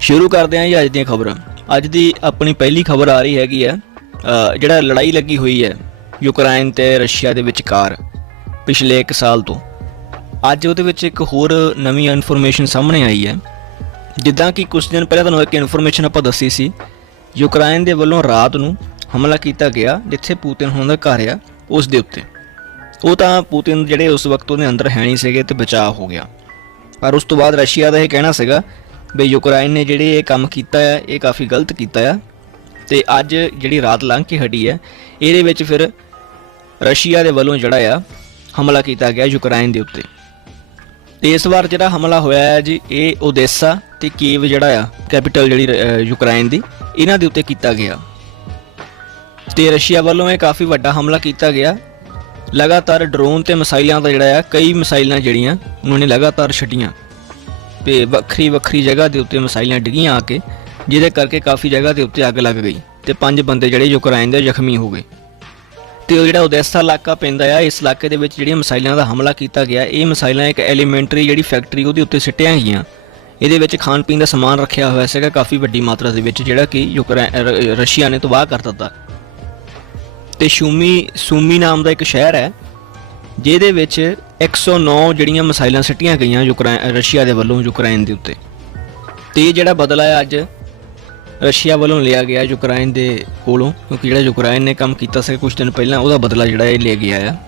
शुरू करते हैं जी अज दी खबर। अज दी अपनी पहली खबर आ रही हैगी है जिहड़ा लड़ाई लगी हुई है यूक्रेन ते रशिया दे विचकार पिछले 1 साल तो अज उहदे विच एक होर नवीं इनफॉर्मेशन सामने आई है। जिद्दां कि कुछ दिन पहले तुहानूं एक इनफॉर्मेशन आपां दस्सी सी, यूक्रेन दे वल्लों रात नूं हमला किया गया जिथे पुतिन हुणां दा घर आ उस दे उत्ते। वो तां पुतिन जिहड़े उस वक्त उहदे अंदर है नहीं सीगे ते बचाव हो गया, पर उस तो बाद रशिया का यह कहना सीगा भी यूक्रेन ने जिहड़े ये काम कीता है ये काफ़ी गलत कीता है ते अज जिहड़ी रात लंघ के हटी है इहदे विच फिर रशिया दे वल्लों जिहड़ा आ हमला किया गया यूक्रेन दे उत्ते। ते इस बार जिहड़ा हमला होया है जी ये ओडेसा ते कीव जिहड़ा आ कैपीटल जिहड़ी यूक्रेन दी इन्हां दे उत्ते कीता गया। ते रशिया वल्लों ये काफ़ी वड्डा हमला किया गया। लगातार ड्रोन ते मिसाइलों का जिहड़ा आ कई मिसाइलां जिहड़ियां उन्होंने लगातार छड्डियां ते वक्री वक्री जगह के उत्ते मिसाइलां डिगियां आके जिहदे करके काफ़ी जगह के उत्ते अग लग गई ते 5 बंदे जिहड़े यूक्रेन दे जख्मी हो गए। तो जिहड़ा ओडेसा इलाका पैंदा है इस इलाके दे विच जिहड़ियां मिसाइलां दा हमला किया गया, ये मिसाइलां एक एलीमेंटरी जिहड़ी फैक्ट्री उहदे उत्ते सिੱਟੀਆਂ गईयां। इहदे विच खाण पीण दा समान रखिया होया सीगा काफ़ी वड्डी मात्रा दे विच जिहड़ा कि रशिया ने तबाह कर दित्ता। ते सूमी नाम का एक शहर है जिहदे विच 109 जिहड़ियां मिसाइलां सिੱਟੀਆਂ गईयां रशिया के वल्लों यूक्रेन के उत्ते। ते जिहड़ा बदला है अज रशिया वालों लिया गया यूक्रेन के कोलों, क्योंकि जिहड़ा यूक्रेन ने काम किया से कुछ दिन पहला उसका बदला जिहड़ा ये ले गया है।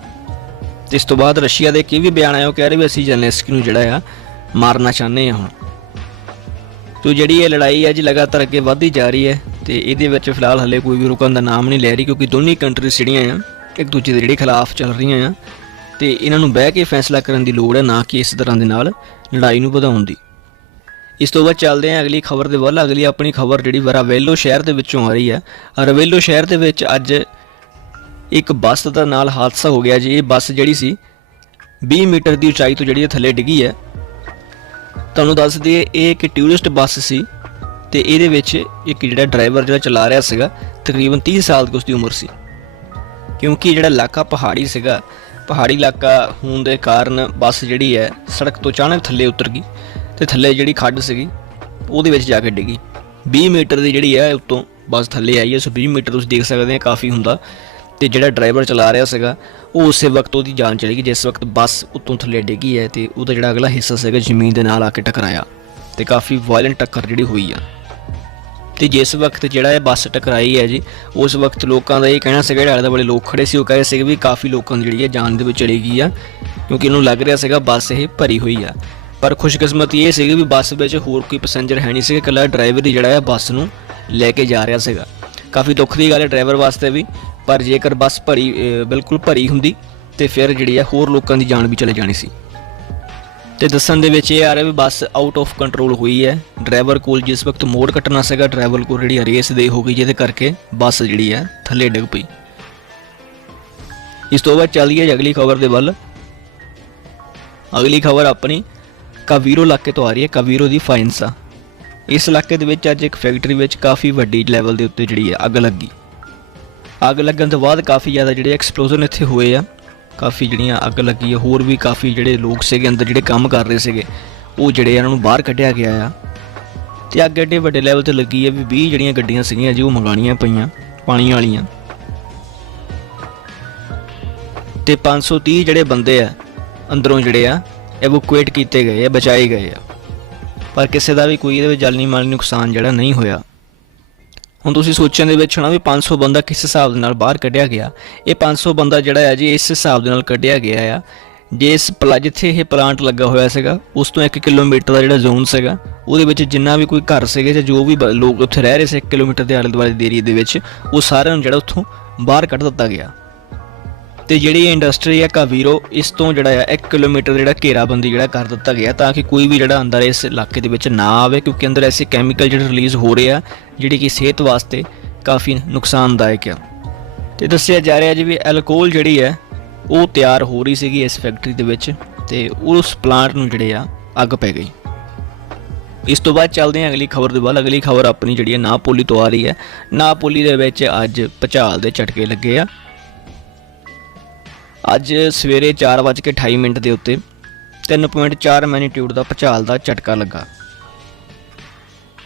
इस तो बाद रशिया के भी बयान आया, कह रहे भी असीं ज़ेलेंस्की नूं जिहड़ा आ मारना चाहते हैं हुण। तो जिहड़ी ये लड़ाई है जी लगातार अगे वधदी जा रही है तो ये फिलहाल हले कोई भी रुकन का नाम नहीं ले रही, क्योंकि दोनों कंट्रीज जिहड़ियां आ एक दूजे के खिलाफ चल रही हैं तो इन्हों बह के फैसला करने की लोड़ है, ना कि इस तरह के नाल लड़ाई नूं वधाउण दी। इस तो बाद चलते हैं अगली खबर के वल। अगली अपनी खबर जी रावेलो शहर के विचों आ रही है। रावेलो शहर के विच अज एक बस का नाल हादसा हो गया जी। ये बस जी सी 20 मीटर की उचाई तो जी थले डिगी है। तुहानूं दस दिए ये एक टूरिस्ट बस सी ते इहदे विच एक जिहड़ा ड्राइवर जिहड़ा चला रहा सीगा तकरीबन 30 साल की उसकी उम्र सी, क्योंकि जिहड़ा इलाका पहाड़ी सीगा, पहाड़ी इलाका होने के कारण बस जिहड़ी है सड़क तो अचानक थले उतर गई तो थले जिहड़ी खड्ड सीगी उहदे विच जाके डिगी। 20 मीटर की जिहड़ी है उत्तों बस थले आई है। सो 20 मीटर तुसीं देख सकते हैं काफ़ी हुंदा। तो जिहड़ा ड्राइवर चला रहा सीगा वो उस वक्त उसकी जान चली गई जिस वक्त बस उत्तों थले डिगी है तो उसका जिहड़ा अगला हिस्सा सीगा जमीन के नाल आके टकराया तो काफ़ी वायलेंट टक्कर जिहड़ी हुई है। तो जिस वक्त जिहड़ा बस टकराई है जी उस वक्त लोगों का यह कहना सीगा, आले दुआले लोग खड़े से कह रहे थे भी काफ़ी लोगों की जिहड़ी जान दे विच चली गई है, क्योंकि उन्होंने लग रहा सीगा बस ये भरी हुई है। पर खुशकिस्मत ये सी भी बस में होर कोई पैसेंजर है नहीं, कला ड्राइवर ही जिहड़ा बस नूं लैके जा रहा सीगा। काफ़ी दुख की गल है ड्राइवर वास्ते भी, पर जेकर बस भरी बिल्कुल भरी हुंदी तो फिर जिहड़ी होर लोगों की जान भी चले जानी सी। तो दस्सण दे विच ये आ रहा भी बस आउट ऑफ कंट्रोल हुई है। ड्राइवर कोल जिस वक्त मोड़ कट्टना सीगा ड्राइवर को जिहड़ी रेस दे हो गई, जिहदे करके बस जिहड़ी है थले डिग पई। इस तो बाद चलिए अगली खबर दे वल। अगली खबर अपनी कावीरो इलाके तो आ रही है। कावीरो दी फाइनसा इस इलाके दे विच अज एक फैक्ट्री में काफ़ी वड्डी लैवल के उत्ते जिहड़ी है अग लगी। अग लगन तो बाद काफ़ी ज़्यादा जिहड़े एक्सप्लोजन इत्थे होए आ, काफ़ी जिहड़ियां अग लगी है। होर भी काफ़ी जिहड़े लोग सीगे अंदर जिहड़े काम कर रहे सीगे वो जिहड़े इन्हां नूं बाहर कढिया गया आ। ते अग एडे वड्डे लैवल ते लगी है भी 20 जिहड़ियां गड्डियां सीगियां जी वो मंगाणियां पईयां पानी वालियां ते 530 जिहड़े बंदे आ अंदरों जिहड़े आ एवोकुएट किए गए, बचाए गए, पर किसी का भी कोई ये जानी माली नुकसान जिहड़ा नहीं होया। हुण तुसीं सोचण दे विच होना भी 500 बंदा किस हिसाब दे नाल बाहर कढ़िया गया। ये 500 बंदा जिहड़ा है जी इस हिसाब दे नाल कढ़िया गया आ जिस जिथे ये प्लांट लगा होया सीगा उस तो 1 किलोमीटर का जिहड़ा जोन सीगा उहदे विच जिन्ना भी कोई घर सीगे जां जो भी लोग उत्थे रह रहे से 1 किलोमीटर के आले दुआले दे एरिए दे विच वो सारिआं नूं जिहड़ा उत्थों बाहर कढ़ दित्ता गया। तो जिहड़ी इंडस्ट्री है कावीरो इस तो जिहड़ा 1 किलोमीटर जिहड़ा घेराबंदी जिहड़ा कर दित्ता गया ताकि कोई भी जिहड़ा अंदर इस इलाके दे विच ना आवे, क्योंकि अंदर ऐसे कैमिकल जिहड़े रिलीज़ हो रहे हैं जिहड़ी कि सेहत वास्ते काफ़ी नुकसानदायक है। तो दस्सिया जा रहा जी भी एल्कोहल जिहड़ी है वो तैयार हो रही सीगी इस फैक्ट्री दे विच ते उस प्लांट नूं जिहड़े आ अग पै गई। इस तो बाद चलते हैं अगली खबर के बाद। अगली खबर अपनी जिहड़ी नापोली तो आ रही है। नापोली दे विच अज भुचाल दे झटके लगे आ। अज सवेरे 4:28 के उत्ते 3.4 मैग्नीट्यूड का भुचाल का झटका लगा।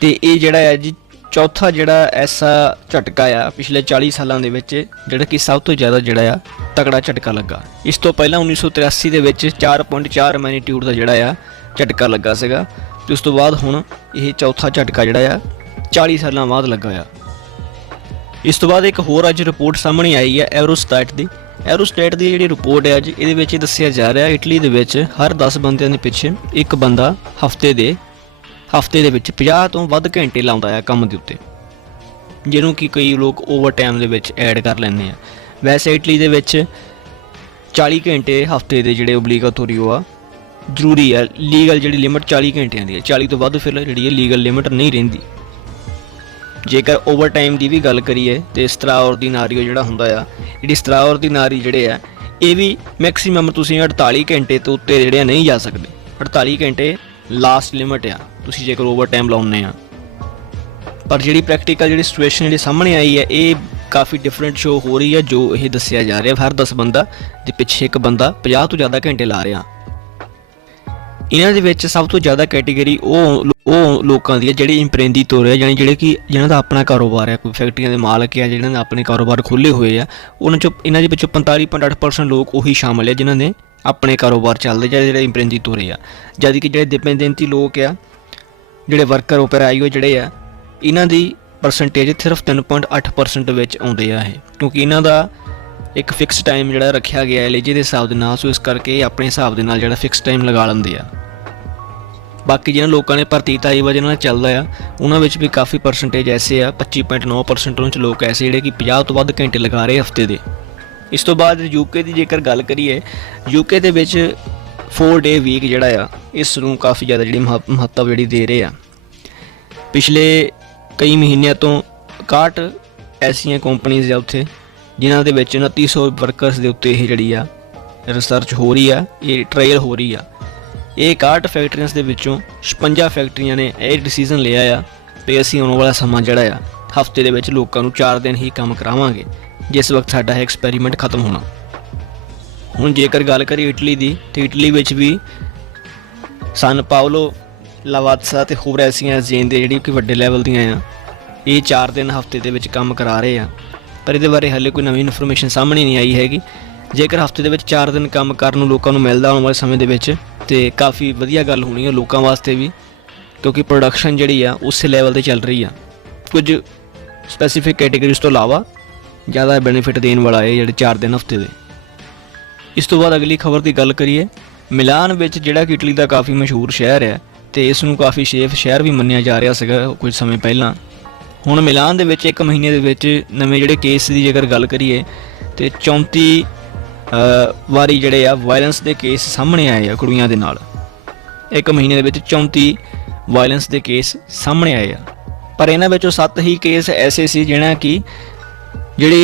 ਤੇ ਇਹ ਜਿਹੜਾ ਹੈ ਜੀ ਚੌਥਾ ਜਿਹੜਾ ਐਸਾ ਝਟਕਾ ਆ ਪਿਛਲੇ 40 ਸਾਲਾਂ ਦੇ ਵਿੱਚ ਜਿਹੜਾ ਕਿ ਸਭ ਤੋਂ ਜ਼ਿਆਦਾ ਜਿਹੜਾ ਆ ਤਕੜਾ ਝਟਕਾ ਲੱਗਾ। ਇਸ ਤੋਂ ਪਹਿਲਾਂ 1983 ਦੇ ਵਿੱਚ 4.4 ਮੈਗਨੀਟਿਊਡ ਦਾ ਜਿਹੜਾ ਆ ਝਟਕਾ ਲੱਗਾ ਸੀਗਾ ਤੇ ਉਸ ਤੋਂ ਬਾਅਦ ਹੁਣ ਇਹ ਚੌਥਾ ਝਟਕਾ ਜਿਹੜਾ ਆ 40 ਸਾਲਾਂ ਬਾਅਦ ਲੱਗਾ ਆ। ਇਸ ਤੋਂ ਬਾਅਦ ਇੱਕ ਹੋਰ ਅੱਜ ਰਿਪੋਰਟ ਸਾਹਮਣੇ ਆਈ ਹੈ ਐਰੋਸਟੈਟ ਦੀ ਜਿਹੜੀ ਰਿਪੋਰਟ ਹੈ ਅੱਜ ਇਹਦੇ ਵਿੱਚ ਇਹ ਦੱਸਿਆ ਜਾ ਰਿਹਾ ਇਟਲੀ ਦੇ ਵਿੱਚ ਹਰ 10 ਬੰਦਿਆਂ ਦੇ ਪਿੱਛੇ ਇੱਕ ਬੰਦਾ ਹਫਤੇ ਦੇ ਵਿੱਚ 50 ਤੋਂ ਵੱਧ ਘੰਟੇ ਲਾਉਂਦਾ ਹੈ ਕੰਮ ਦੇ ਉੱਤੇ, ਜਿਹਨੂੰ ਕਿ ਕਈ ਲੋਕ ਓਵਰ ਟਾਈਮ ਦੇ ਵਿੱਚ ਐਡ ਕਰ ਲੈਂਦੇ ਆ। ਵੈਸੇ ਇਟਲੀ ਦੇ ਵਿੱਚ 40 ਘੰਟੇ ਹਫਤੇ ਦੇ ਜਿਹੜੇ ਓਬਲੀਗੇਟੋਰੀ ਆ ਜ਼ਰੂਰੀ ਹੈ। ਲੀਗਲ ਜਿਹੜੀ ਲਿਮਿਟ 40 ਘੰਟਿਆਂ ਦੀ ਹੈ, 40 ਤੋਂ ਵੱਧ ਫਿਰ ਜਿਹੜੀ ਹੈ ਲੀਗਲ ਲਿਮਿਟ ਨਹੀਂ ਰਹਿੰਦੀ। ਜੇਕਰ ਓਵਰ ਟਾਈਮ ਦੀ ਵੀ ਗੱਲ ਕਰੀਏ ਤੇ ਸਟਰਾਆਰਡੀਨਾਰੀਓ ਜਿਹੜਾ ਹੁੰਦਾ ਆ, ਜਿਹੜੀ ਸਟਰਾਆਰਡੀਨਾਰੀ ਜਿਹੜੇ ਆ ਇਹ ਵੀ ਮੈਕਸਿਮਮ ਤੁਸੀਂ 48 ਘੰਟੇ ਤੋਂ ਉੱਤੇ ਜਿਹੜੇ ਨਹੀਂ ਜਾ ਸਕਦੇ। 48 ਘੰਟੇ ਲਾਸਟ ਲਿਮਿਟ ਆ ਤੁਸੀਂ ਜੇਕਰ ਓਵਰ ਟਾਈਮ ਲਾਉਂਦੇ ਆ। ਪਰ ਜਿਹੜੀ ਪ੍ਰੈਕਟੀਕਲ ਜਿਹੜੀ ਸਿਚੁਏਸ਼ਨ ਜਿਹੜੀ ਸਾਹਮਣੇ ਆਈ ਹੈ ਇਹ ਕਾਫੀ ਡਿਫਰੈਂਟ ਸ਼ੋ ਹੋ ਰਹੀ ਹੈ। ਜੋ ਇਹ ਦੱਸਿਆ ਜਾ ਰਿਹਾ ਹਰ 10 ਬੰਦਾ ਦੇ ਪਿੱਛੇ ਇੱਕ ਬੰਦਾ 50 ਤੋਂ ਜ਼ਿਆਦਾ ਘੰਟੇ ਲਾ ਰਿਹਾ। ਇਹਨਾਂ ਦੇ ਵਿੱਚ ਸਭ ਤੋਂ ਜ਼ਿਆਦਾ ਕੈਟੇਗਰੀ ਉਹ ਲੋਕਾਂ ਦੀ ਹੈ ਜਿਹੜੇ ਇੰਪਰੈਂਦੀ ਤੋਰ ਹੈ, ਯਾਨੀ ਜਿਹੜੇ ਕਿ ਜਿਹਨਾਂ ਦਾ ਆਪਣਾ ਕਾਰੋਬਾਰ ਹੈ, ਕੋਈ ਫੈਕਟਰੀਆਂ ਦੇ ਮਾਲਕ ਹੈ ਜਿਹਨਾਂ ਨੇ ਆਪਣੇ ਕਾਰੋਬਾਰ ਖੋਲ੍ਹੇ ਹੋਏ ਆ। ਉਹਨਾਂ 'ਚੋਂ ਇਹਨਾਂ ਦੇ ਵਿੱਚੋਂ 45.8% ਲੋਕ ਉਹੀ ਸ਼ਾਮਲ ਹੈ ਜਿਨ੍ਹਾਂ ਨੇ ਆਪਣੇ ਕਾਰੋਬਾਰ ਚੱਲਦੇ ਜਾਂ ਜਿਹੜੇ ਇੰਪਰੈਂਦੀ ਤੋਰੇ ਆ। ਜਦ ਕਿ ਜਿਹੜੇ ਡਿਪੈਂਡੈਂਟੀ ਲੋਕ ਆ, ਜਿਹੜੇ ਵਰਕਰ ਓਪਰਾਈਓ ਜਿਹੜੇ ਆ, ਇਹਨਾਂ ਦੀ ਪਰਸੈਂਟੇਜ ਸਿਰਫ 3.8% ਵਿੱਚ ਆਉਂਦੇ ਆ ਇਹ, ਕਿਉਂਕਿ ਇਹਨਾਂ ਦਾ ਇੱਕ ਫਿਕਸ ਟਾਈਮ ਜਿਹੜਾ ਰੱਖਿਆ ਗਿਆ ਹੈ ਲੇਜੇ ਦੇ ਹਿਸਾਬ ਦੇ ਨਾਲ। ਸੋ ਇਸ ਕਰਕੇ ਆਪਣੇ ਹਿਸਾਬ ਦੇ ਨਾਲ ਜਿਹੜਾ ਫਿਕਸ ਟਾਈਮ ਲਗਾ ਲੈਂਦੇ ਆ। ਬਾਕੀ ਜਿਹਨਾਂ ਲੋਕਾਂ ਨੇ ਭਰਤੀ ਤਾਈ ਵਜ੍ਹਾ ਨਾਲ ਚੱਲਦਾ ਆ ਉਹਨਾਂ ਵਿੱਚ ਵੀ ਕਾਫੀ ਪਰਸੈਂਟੇਜ ਐਸੇ ਆ 25.9% ਉਹਨਾਂ 'ਚ ਲੋਕ ਐਸੇ ਜਿਹੜੇ ਕਿ 50 ਤੋਂ ਵੱਧ ਘੰਟੇ ਲਗਾ ਰਹੇ ਹਫਤੇ ਦੇ। ਇਸ ਤੋਂ ਬਾਅਦ ਯੂਕੇ ਦੀ ਜੇਕਰ ਗੱਲ ਕਰੀਏ, ਯੂਕੇ ਦੇ ਵਿੱਚ 4 ਡੇ ਵੀਕ ਜਿਹੜਾ ਆ ਇਸ ਨੂੰ ਕਾਫੀ ਜ਼ਿਆਦਾ ਜਿਹੜੀ ਮਹੱਤਵ ਜਿਹੜੀ ਦੇ ਰਹੇ ਆ। ਪਿਛਲੇ ਕਈ ਮਹੀਨਿਆਂ ਤੋਂ 61 ਐਸੀਆਂ ਕੰਪਨੀਜ਼ ਆ ਉੱਥੇ ਜਿਨ੍ਹਾਂ ਦੇ ਵਿੱਚ 2900 ਵਰਕਰਸ ਦੇ ਉੱਤੇ ਇਹ ਜਿਹੜੀ ਆ ਰਿਸਰਚ ਹੋ ਰਹੀ ਆ, ਇਹ ਟ੍ਰਾਇਲ ਹੋ ਰਹੀ ਆ। ਇਹ 61 ਫੈਕਟਰੀਆਂ ਦੇ ਵਿੱਚੋਂ 56 ਫੈਕਟਰੀਆਂ ਨੇ ਇਹ ਡਿਸੀਜ਼ਨ ਲਿਆ ਆ ਕਿ ਅਸੀਂ ਆਉਣ ਵਾਲਾ ਸਮਾਂ ਜਿਹੜਾ ਆ ਹਫਤੇ ਦੇ ਵਿੱਚ ਲੋਕਾਂ ਨੂੰ 4 ਦਿਨ ਹੀ ਕੰਮ ਕਰਾਵਾਂਗੇ, ਜਿਸ ਵਕਤ ਸਾਡਾ ਇਹ ਐਕਸਪੈਰੀਮੈਂਟ ਖਤਮ ਹੋਣਾ। ਹੁਣ ਜੇਕਰ ਗੱਲ ਕਰੀਏ ਇਟਲੀ ਦੀ, ਤੇ ਇਟਲੀ ਵਿੱਚ ਵੀ ਸਨ ਪਾਓਲੋ, ਲਾਵਾਜ਼ਾ ਤੇ ਹੋਰ ਐਸੀਆਂ ਅਜੀਂਦੇ ਜਿਹੜੀ ਕਿ ਵੱਡੇ ਲੈਵਲ ਦੀਆਂ ਆ, ਇਹ 4 ਦਿਨ ਹਫਤੇ ਦੇ ਵਿੱਚ ਕੰਮ ਕਰਾ ਰਹੇ ਆ। ਪਰ ਇਹਦੇ ਬਾਰੇ ਹਾਲੇ ਕੋਈ ਨਵੀਂ ਇਨਫੋਰਮੇਸ਼ਨ ਸਾਹਮਣੇ ਨਹੀਂ ਆਈ ਹੈਗੀ। ਜੇਕਰ ਹਫਤੇ ਦੇ ਵਿੱਚ 4 ਦਿਨ ਕੰਮ ਕਰਨ ਨੂੰ ਲੋਕਾਂ ਨੂੰ ਮਿਲਦਾ ਆਉਣ ਵਾਲੇ ਸਮੇਂ ਦੇ ਵਿੱਚ ਤੇ ਕਾਫੀ ਵਧੀਆ ਗੱਲ ਹੋਣੀ ਹੈ ਲੋਕਾਂ ਵਾਸਤੇ ਵੀ, ਕਿਉਂਕਿ ਪ੍ਰੋਡਕਸ਼ਨ ਜਿਹੜੀ ਆ ਉਸੇ ਲੈਵਲ 'ਤੇ ਚੱਲ ਰਹੀ ਆ। ਕੁਝ ਸਪੈਸੀਫਿਕ ਕੈਟੇਗਰੀਜ਼ ਤੋਂ ਇਲਾਵਾ ਜ਼ਿਆਦਾ ਬੈਨੀਫਿਟ ਦੇਣ ਵਾਲਾ ਹੈ ਜਿਹੜੇ 4 ਦਿਨ ਹਫਤੇ ਦੇ। ਇਸ ਤੋਂ ਬਾਅਦ ਅਗਲੀ ਖਬਰ ਦੀ ਗੱਲ ਕਰੀਏ, ਮਿਲਾਨ ਵਿੱਚ ਜਿਹੜਾ ਕਿ ਇਟਲੀ ਦਾ ਕਾਫੀ ਮਸ਼ਹੂਰ ਸ਼ਹਿਰ ਹੈ ਤੇ ਇਸ ਨੂੰ ਕਾਫੀ ਸੇਫ ਸ਼ਹਿਰ ਵੀ ਮੰਨਿਆ ਜਾ ਰਿਹਾ ਸੀਗਾ ਕੁਝ ਸਮੇਂ ਪਹਿਲਾਂ। ਹੁਣ ਮਿਲਾਨ ਦੇ ਵਿੱਚ ਇੱਕ ਮਹੀਨੇ ਦੇ ਵਿੱਚ ਨਵੇਂ ਜਿਹੜੇ ਕੇਸ ਦੀ ਜੇਕਰ ਗੱਲ ਕਰੀਏ ਤੇ 34 ਵਾਰੀ ਜਿਹੜੇ ਆ ਵਾਇਲੈਂਸ ਦੇ ਕੇਸ ਸਾਹਮਣੇ ਆਏ ਆ ਕੁੜੀਆਂ ਦੇ ਨਾਲ। ਇੱਕ ਮਹੀਨੇ ਦੇ ਵਿੱਚ 34 ਵਾਇਲੈਂਸ ਦੇ ਕੇਸ ਸਾਹਮਣੇ ਆਏ ਆ, ਪਰ ਇਹਨਾਂ ਵਿੱਚੋਂ 7 ਹੀ ਕੇਸ ਐਸੇ ਸੀ ਜਿਹੜਾ ਕਿ ਜਿਹੜੀ